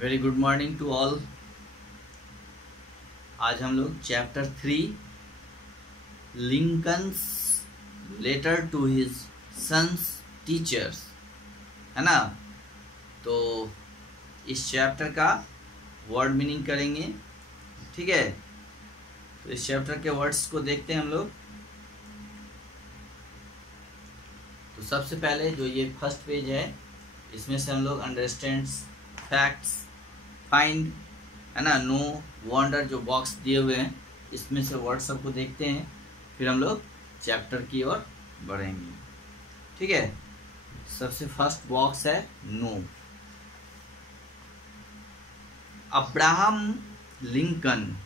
Very good morning to all. आज हम लोग chapter 3 Lincoln's letter to his son's teachers है ना। तो इस चैप्टर का वर्ड मीनिंग करेंगे, ठीक है। तो इस चैप्टर के वर्ड्स को देखते हैं हम लोग। तो सबसे पहले जो ये फर्स्ट पेज है, इसमें से हम लोग अंडरस्टैंड्स, फैक्ट्स, फाइंड है ना, नो, वंडर जो बॉक्स दिए हुए हैं, इसमें से वर्ड सबको देखते हैं, फिर हम लोग चैप्टर की ओर बढ़ेंगे, ठीक है। सबसे फर्स्ट बॉक्स है know. Abraham Lincoln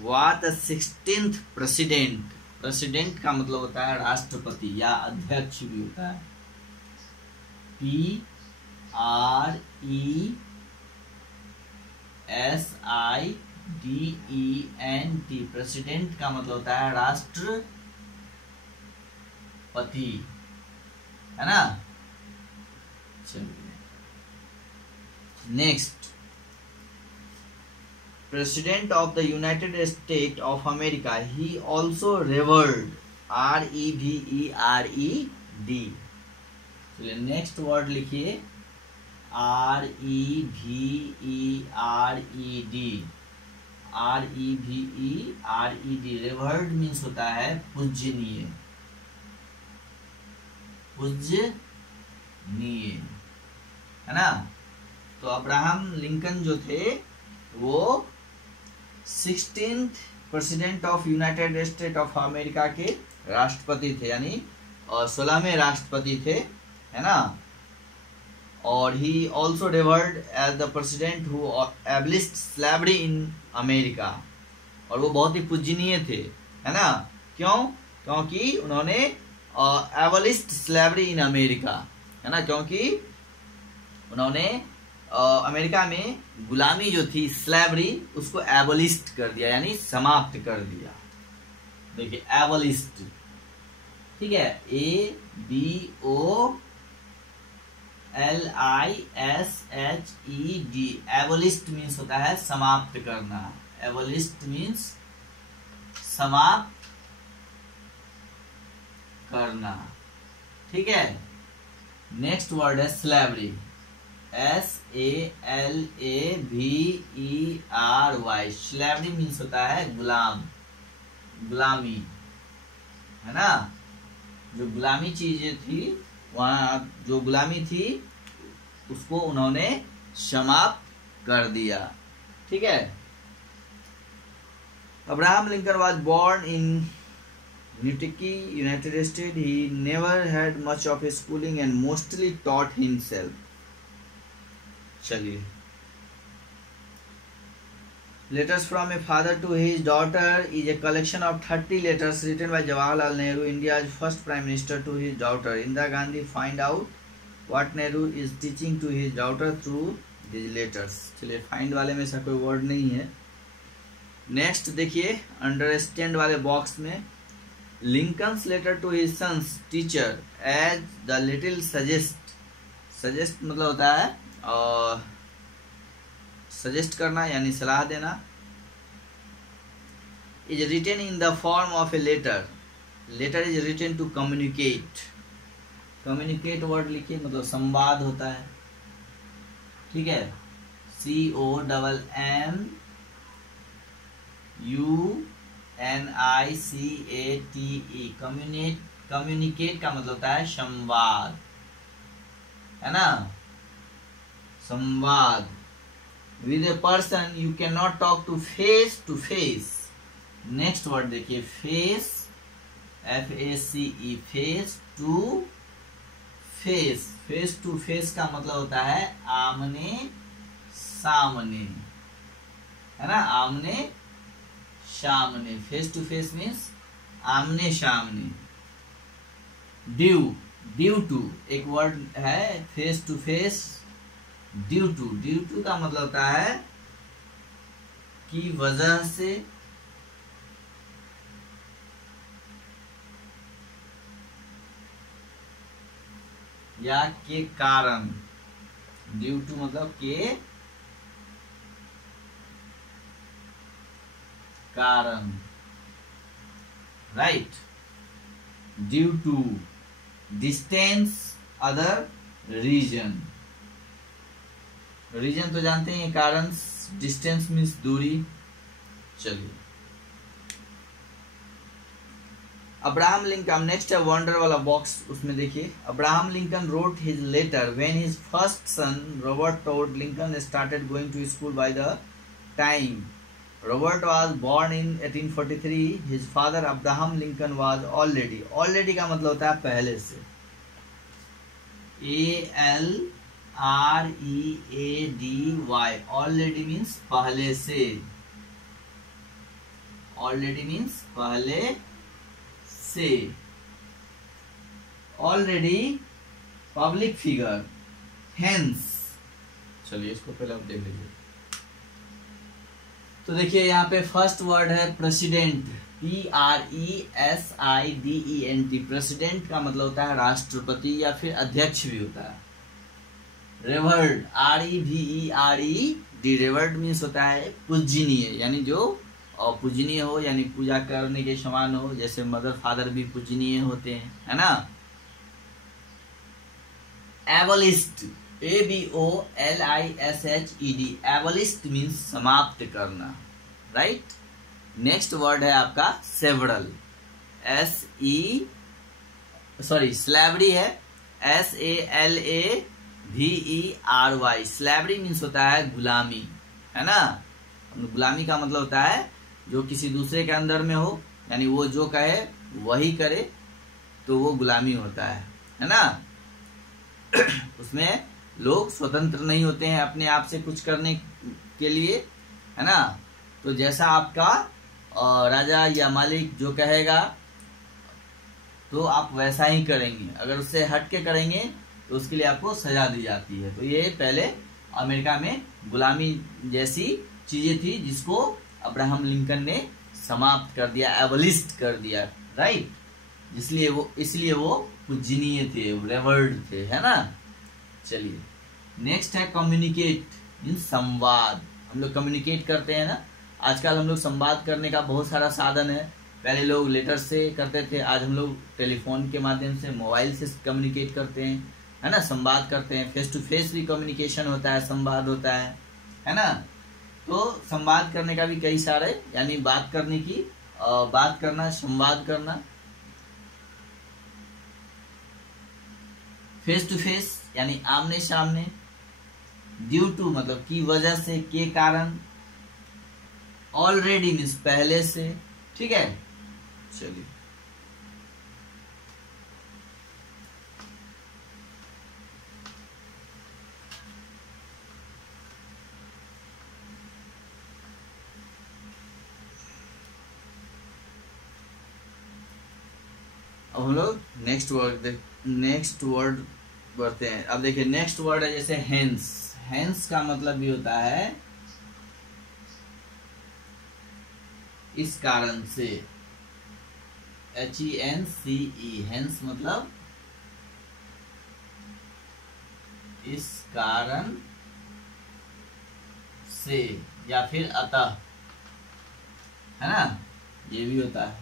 was the 16th president. President का मतलब होता है राष्ट्रपति या अध्यक्ष भी होता है। PRESIDENT। प्रेसिडेंट का मतलब होता है राष्ट्रपति, है ना। चलिए next, president of the United state of America he also reward, REVERED। चलिए नेक्स्ट वर्ड लिखिए, REVERED। रेवर्ड मीन्स होता है पूजनीय, पूजनीय, है ना। तो अब्राहम लिंकन जो थे वो 16th president of United state of America के राष्ट्रपति थे, यानी 16वें राष्ट्रपति थे, है ना। और he also revered as the president who abolished slavery in America. और वो बहुत ही पूजनीय थे, है ना। क्यों? क्योंकि उन्होंने एबलिश्ड स्लेवरी इन अमेरिका, है ना। क्योंकि उन्होंने अमेरिका में गुलामी जो थी, स्लेवरी, उसको एबलिस्ट कर दिया, यानी समाप्त कर दिया। देखिए एबलिस्ट, ठीक है, ABOLISHED। एबलिस्ट मीन्स होता है समाप्त करना। एबलिस्ट मीन्स समाप्त करना, ठीक है। नेक्स्ट वर्ड है स्लेवरी, SALAVERY। स्लेवरी मीन्स होता है गुलाम, गुलामी, है ना। जो गुलामी चीजें थी, वहां जो गुलामी थी उसको उन्होंने समाप्त कर दिया, ठीक है। Abraham Lincoln was born in Kentucky, United State. He never had much of schooling and mostly taught himself. चलिए, Letters from a father to his daughter is a collection of 30 letters written by Jawaharlal Nehru, India's first Prime Minister, to his daughter Indira Gandhi. Find out what Nehru is teaching to his daughter through these letters. चलिए, find वाले में ऐसा कोई word नहीं है। Next देखिए, understand वाले box में, Lincoln's letter to his sons teacher as the little suggest. Suggest मतलब होता है सजेस्ट करना, यानी सलाह देना। Is written in the form of a letter. Letter is written to communicate. Communicate word लिखिए, मतलब संवाद होता है, ठीक है। COMMUNICATE। कम्युनिकेट का मतलब होता है संवाद, है ना। संवाद with a person you cannot talk to face to face। Next word देखिए, face, FACE, face to face. Face to face का मतलब होता है आमने सामने, है ना, आमने सामने। फेस टू फेस मीन्स आमने सामने। ड्यू, ड्यू टू एक वर्ड है, face to face, due to. Due to का मतलब होता है की वजह से, या के कारण। ड्यू टू मतलब के कारण, right, due to distance other reason. Reason तो जानते हैं, कारण, डिस्टेंस मीन्स दूरी। चलिए, अब्राहम लिंकन, नेक्स्ट है वंडर वाला बॉक्स, उसमें देखिए, Abraham Lincoln wrote his letter when his first son Robert Todd Lincoln started going to school by the time Robert was born in 1843 his father Abraham Lincoln was already, already का मतलब होता है पहले से, ALREADY, already means पहले से, already means पहले से, ऑलरेडी पब्लिक फिगर, हेंस। चलिए इसको पहले आप देख लीजिए। तो देखिए यहाँ पे फर्स्ट वर्ड है प्रेसिडेंट, PRESIDENT, प्रेसिडेंट का मतलब होता है राष्ट्रपति या फिर अध्यक्ष भी होता है। रेवर्ड, REVERD, रेवर्ड मीन्स होता है पूजनीय, यानी जो पूजनीय हो, यानी पूजा करने के समान हो, जैसे मदर फादर भी पूजनीय होते हैं, है ना। एबोलिस्ट, ABOLISHED, एबोलिस्ट मीन्स समाप्त करना, राइट। नेक्स्ट वर्ड है आपका सेवरल, स्लैवरी है, SALAVERY, स्लैवरी मीन्स होता है गुलामी, है ना। गुलामी का मतलब होता है जो किसी दूसरे के अंदर में हो, यानी वो जो कहे वही करे, तो वो गुलामी होता है ना। उसमें लोग स्वतंत्र नहीं होते हैं अपने आप से कुछ करने के लिए, है ना। तो जैसा आपका राजा या मालिक जो कहेगा तो आप वैसा ही करेंगे, अगर उससे हट के करेंगे तो उसके लिए आपको सजा दी जाती है। तो ये पहले अमेरिका में गुलामी जैसी चीजें थी जिसको अब्राहम लिंकन ने समाप्त कर दिया, एबलिस्ट कर दिया, राइट। इसलिए वो पूजनीय थे, रेवर्ड थे, है ना। चलिए नेक्स्ट है कम्युनिकेट, मीन्स संवाद। हम लोग कम्युनिकेट करते हैं ना, आजकल हम लोग संवाद करने का बहुत सारा साधन है। पहले लोग लेटर से करते थे, आज हम लोग टेलीफोन के माध्यम से, मोबाइल से कम्युनिकेट करते हैं, है ना, संवाद करते हैं। फेस टू फेस भी कम्युनिकेशन होता है, संवाद होता है ना। तो संवाद करने का भी कई सारे, यानी बात करने की, बात करना, संवाद करना। फेस टू फेस यानी आमने सामने। ड्यू टू मतलब की वजह से, के कारण। ऑलरेडी मीन्स पहले से, ठीक है। चलिए अब हम लोग नेक्स्ट वर्ड बढ़ते हैं। अब देखिए नेक्स्ट वर्ड है जैसे हेंस। हेंस का मतलब भी होता है इस कारण से, HENCE, हेंस मतलब इस कारण से या फिर अतः, है ना, ये भी होता है।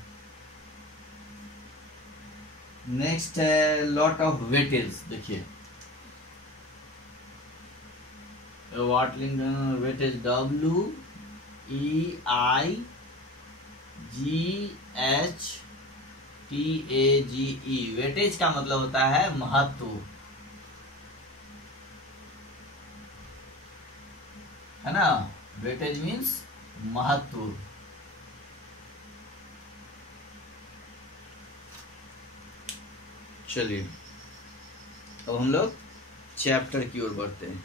नेक्स्ट है लॉट ऑफ वेटेज। देखिए वेटेज, WEIGHTAGE, वेटेज का मतलब होता है महत्व, है ना। वेटेज मीन्स महत्व। चलिए अब हम लोग चैप्टर की ओर बढ़ते हैं,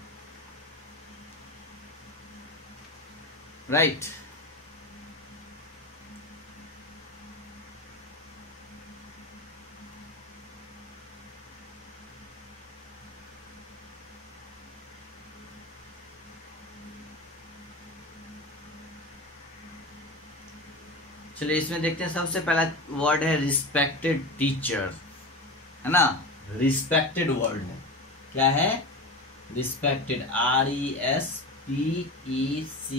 राइट। चलिए इसमें देखते हैं, सबसे पहला वर्ड है रिस्पेक्टेड टीचर, है ना। रिस्पेक्टेड वर्ड है, क्या है, respected, RESPECTED, P-E-C-T-E-D,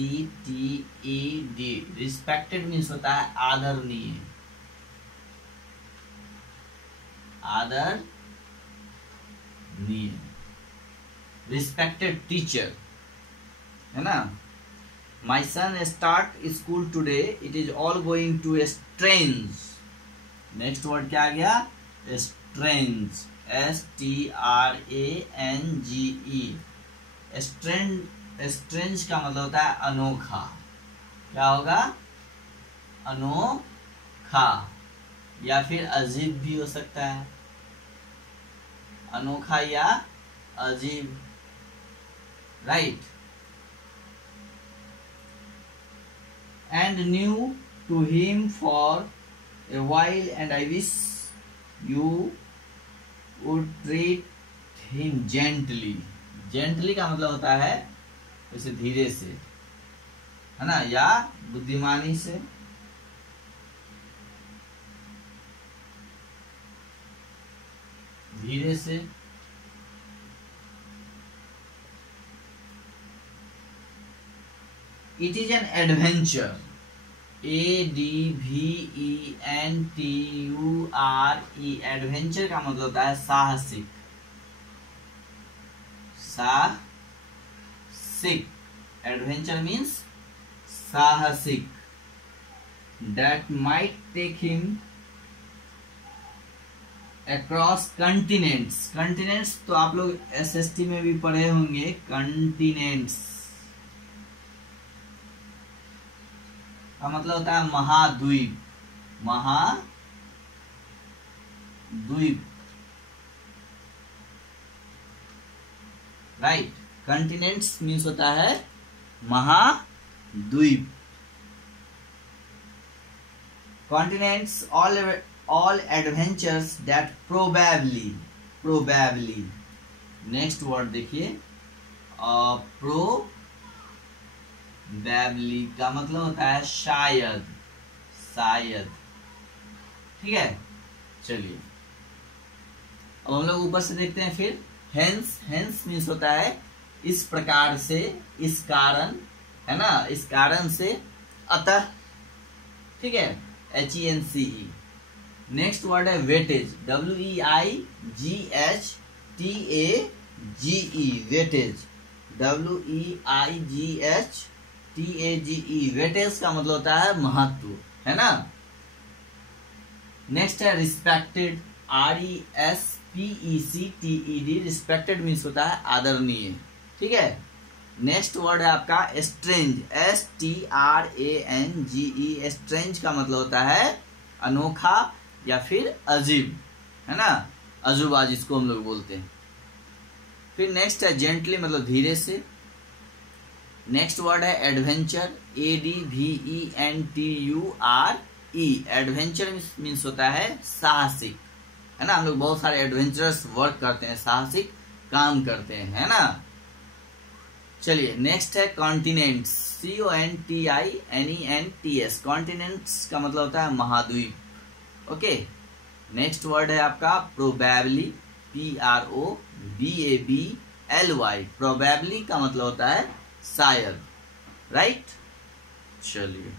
respected means होता है आदरणीय, आदरणीय, रिस्पेक्टेड टीचर, है ना। My son start school today, it is all going to strange, next word क्या आ गया, स्ट्रेंज, STRANGE, स्ट्रेंज का मतलब होता है अनोखा, क्या होगा, अनोखा, या फिर अजीब भी हो सकता है, अनोखा या अजीब, right. And new to him for a while and I wish you would treat him gently, gently का मतलब होता है वैसे धीरे से, है ना, या बुद्धिमानी से, धीरे से। It is an adventure, ADVENTURE, adventure का मतलब होता है साहसिक, साहसिक, एडवेंचर मीन्स साहसिक, that might take him across continents, continents तो आप लोग SST में भी पढ़े होंगे, continents का मतलब होता है महाद्वीप, महाद्वीप, राइट। कंटिनेंट्स मीन्स होता है महाद्वीप। Continents all adventures that probably, next word देखिए, probably का मतलब होता है शायद, ठीक है। चलिए अब हम लोग ऊपर से देखते हैं फिर। हेंस मीन्स होता है इस प्रकार से, इस कारण, है ना, इस कारण से, अतः, ठीक है, HENCE। नेक्स्ट वर्ड है weightage, WEIGHTAGE, weightage, WEIGHTAGE, weightage का मतलब होता है महत्व, है ना। नेक्स्ट है रिस्पेक्टेड, RESPECTED, रिस्पेक्टेड मीन्स होता है आदरणीय, ठीक है। नेक्स्ट वर्ड है आपका स्ट्रेंज, STRANGE, स्ट्रेंज का मतलब होता है अनोखा या फिर अजीब, है ना, अजूबा जिसको हम लोग बोलते हैं। फिर नेक्स्ट है जेंटली, मतलब धीरे से। नेक्स्ट वर्ड है एडवेंचर, ADVENTURE, एडवेंचर मीन्स होता है साहसिक, है ना। हम लोग बहुत सारे एडवेंचरस वर्क करते हैं, साहसिक काम करते हैं, है ना। चलिए नेक्स्ट है कॉन्टिनेंट्स, CONTINENTS, कॉन्टिनेंट्स का मतलब होता है महाद्वीप, ओके। नेक्स्ट वर्ड है आपका प्रोबेबली, PROBABLY, प्रोबेबली का मतलब होता है शायद, राइट। चलिए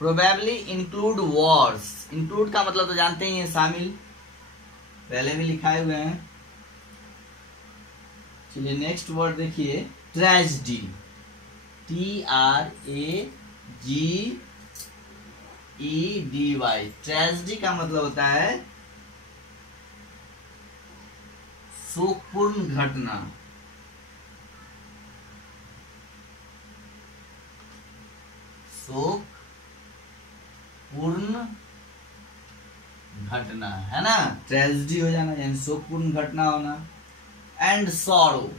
प्रोबेबली इंक्लूड वॉर्स, इंक्लूड का मतलब तो जानते ही हैं, शामिल, पहले भी लिखाए हुए हैं। चलिए नेक्स्ट वर्ड देखिए ट्रेजेडी, TRAGEDY, ट्रेजेडी का मतलब होता है शोकपूर्ण घटना, शोक पूर्ण घटना, है ना, ट्रेजेडी हो जाना यानी शोकपूर्ण घटना होना। एंड सॉरो,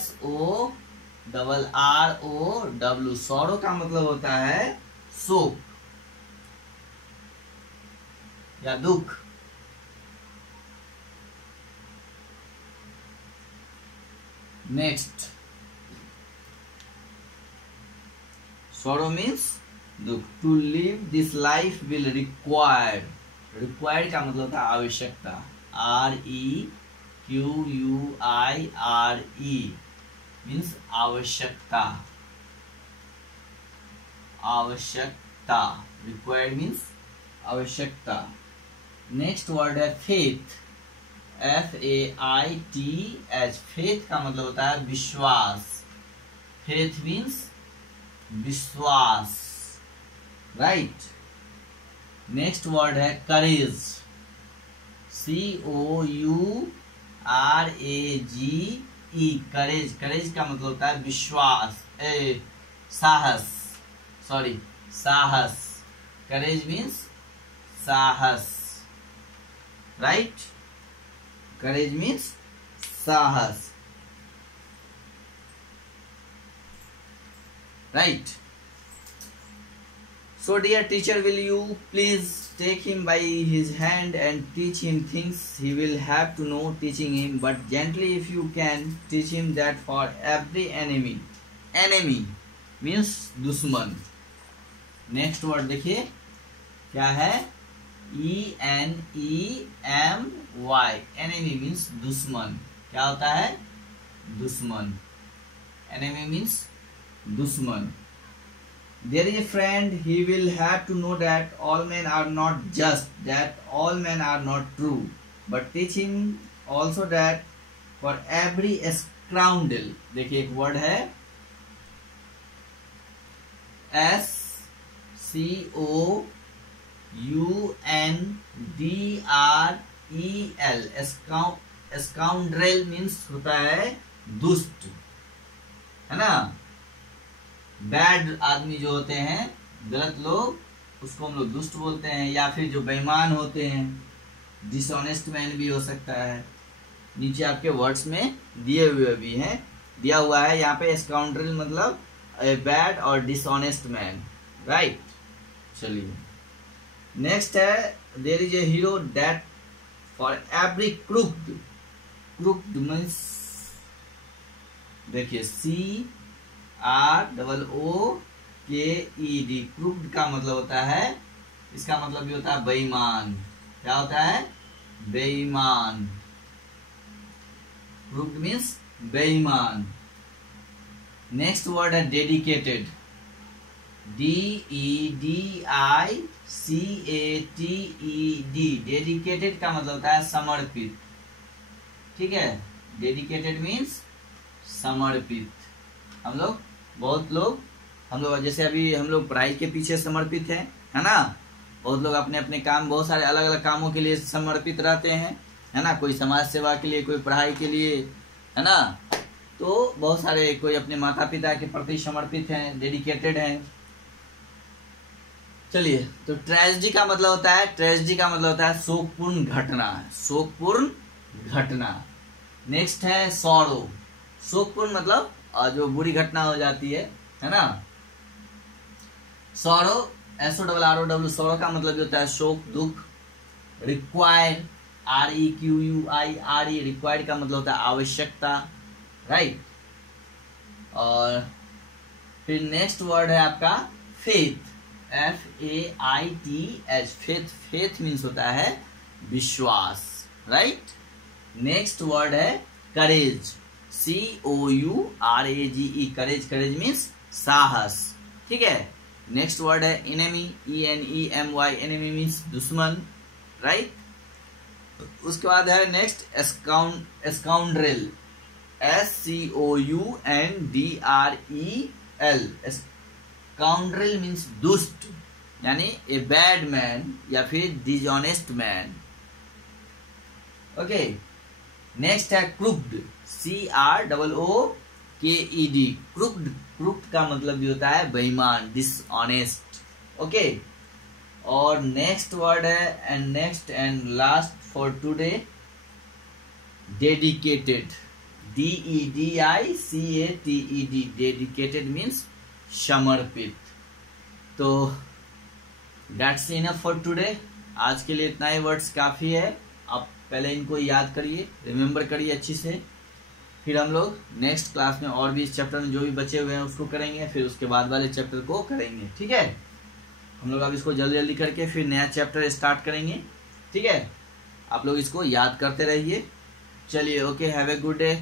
SORROW, सॉरो का मतलब होता है शोक, या दुख। नेक्स्ट sorrow means दुख। To live this life will require, required का मतलब होता है आवश्यकता, REQUIRE मीन्स आवश्यकता, आवश्यकता, रिक्वायर्ड मीन्स आवश्यकता। नेक्स्ट वर्ड है फेथ, FAITH, फेथ का मतलब होता है विश्वास, फेथ मीन्स विश्वास, राइट। नेक्स्ट वर्ड है करेज, COURAGE, करेज, करेज का मतलब होता है विश्वास, साहस, सॉरी साहस, करेज मीन्स साहस, राइट, करेज मीन्स साहस, right? So dear teacher, will you please take him by his hand and teach him things he will have to know teaching him, but gently if you can teach him that for every enemy, enemy means दुश्मन। Next word देखिए क्या है, ENEMY, enemy means दुश्मन। क्या होता है, दुश्मन, enemy means दुश्मन। There is a friend, he will have to know that all men are not just, that all men are not true, but teach him also that for every scoundrel, देखिए एक word है SCOUNDREL, scoundrel means होता है दुष्ट, है ना, bad आदमी जो होते हैं, गलत लोग, उसको हम लोग दुष्ट बोलते हैं, या फिर जो बेईमान होते हैं, डिसऑनेस्ट मैन भी हो सकता है। नीचे आपके वर्ड्स में दिए हुए भी हैं, दिया हुआ है यहाँ पे स्काउंड्रल मतलब ए बैड और डिसऑनेस्ट मैन, राइट। चलिए नेक्स्ट है, there is a hero that for every crooked, crooked means देखिए CROOKED, क्रूक्ड का मतलब होता है, इसका मतलब भी होता है बेईमान। क्या होता है, बेईमान, क्रूक्ड मीन्स बेईमान। नेक्स्ट वर्ड है डेडिकेटेड, DEDICATED, डेडिकेटेड का मतलब होता है समर्पित, ठीक है, डेडिकेटेड मीन्स समर्पित। हम लोग बहुत लोग, हम लोग जैसे अभी हम लोग पढ़ाई के पीछे समर्पित हैं, है ना, बहुत लोग अपने अपने काम, बहुत सारे अलग अलग कामों के लिए समर्पित रहते हैं, है ना, कोई समाज सेवा के लिए, कोई पढ़ाई के लिए, है ना, तो बहुत सारे, कोई अपने माता पिता के प्रति समर्पित हैं, डेडिकेटेड हैं। चलिए, तो ट्रेजेडी का मतलब होता है, ट्रेजेडी का मतलब होता है शोकपूर्ण घटना, शोकपूर्ण घटना। नेक्स्ट है सॉरो, शोकपूर्ण मतलब जो बुरी घटना हो जाती है ना। सॉरो, SORROW, सॉरो का मतलब होता है शोक, दुख। रिक्वायर, REQUIRE, रिक्वायर्ड का मतलब होता है आवश्यकता, राइट। और फिर नेक्स्ट वर्ड है आपका faith, FAITH, faith, faith means होता है विश्वास, राइट। नेक्स्ट वर्ड है करेज, COURAGE, करेज, करेज मीन्स साहस, ठीक है। नेक्स्ट वर्ड है एनिमी, ENEMY, एनिमी मीन्स दुश्मन, राइट। उसके बाद है next scoundrel, SCOUNDREL, scoundrel means दुष्ट, यानी ए बैड मैन या फिर डिसऑनेस्ट मैन, ओके। नेक्स्ट है क्रूक्ड, CROOKED, क्रूक्ड, क्रूक्ड का मतलब भी होता है बेईमान, डिसऑनेस्ट, ओके। और नेक्स्ट वर्ड है and next and last for today, dedicated, DEDICATED, dedicated means समर्पित। तो दैट्स इनफ फॉर टुडे। आज के लिए इतना ही वर्ड्स काफ़ी है। आप पहले इनको याद करिए, रिमेम्बर करिए अच्छी से, फिर हम लोग नेक्स्ट क्लास में और भी इस चैप्टर में जो भी बचे हुए हैं उसको करेंगे, फिर उसके बाद वाले चैप्टर को करेंगे। ठीक है, हम लोग अब इसको जल्दी जल्दी करके फिर नया चैप्टर स्टार्ट करेंगे। ठीक है, आप लोग इसको याद करते रहिए। चलिए, okay, have a good day.